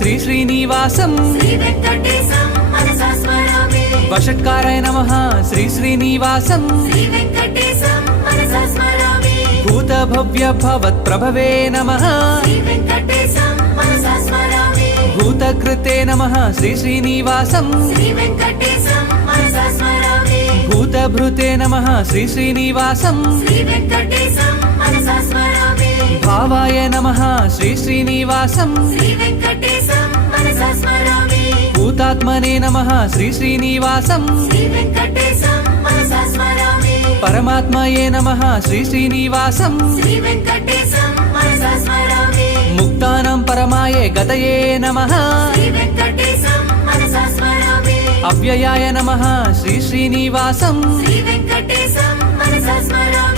శ్రీ శ్రీనివాసం శ్రీవేంకటేశం మనసా స్మరామి వషట్కారాయ నమః శ్రీ శ్రీనివాసం శ్రీవేంకటేశం మనసా స్మరామి భూత భవ్య భవత్ ప్రభవే నమః శ్రీవేంకటేశం మనసా స్మరామి భూతకృతే నమః శ్రీ శ్రీనివాసం శ్రీవేంకటేశం మనసా స్మరామి భూతభృతే నమః శ్రీ శ్రీనివాసం శ్రీవేంకటేశం మనసా స్మరామి భావాయ నమః శ్రీ శ్రీనివాసం శ్రీవేంకటేశం మనసా స్మరామి భూతాత్మనే నమః శ్రీ శ్రీనివాసం శ్రీవేంకటేశం మనసా స్మరామి పరమాత్మయే నమః శ్రీ శ్రీనివాసం శ్రీవేంకటేశం మనసా స్మరామి ముక్తానాం పరమాయే గతయే నమః శ్రీవేంకటేశం మనసా స్మరామి అవ్యయాయ నమః శ్రీ శ్రీనివాసం శ్రీవేంకటేశం మనసా స్మరామి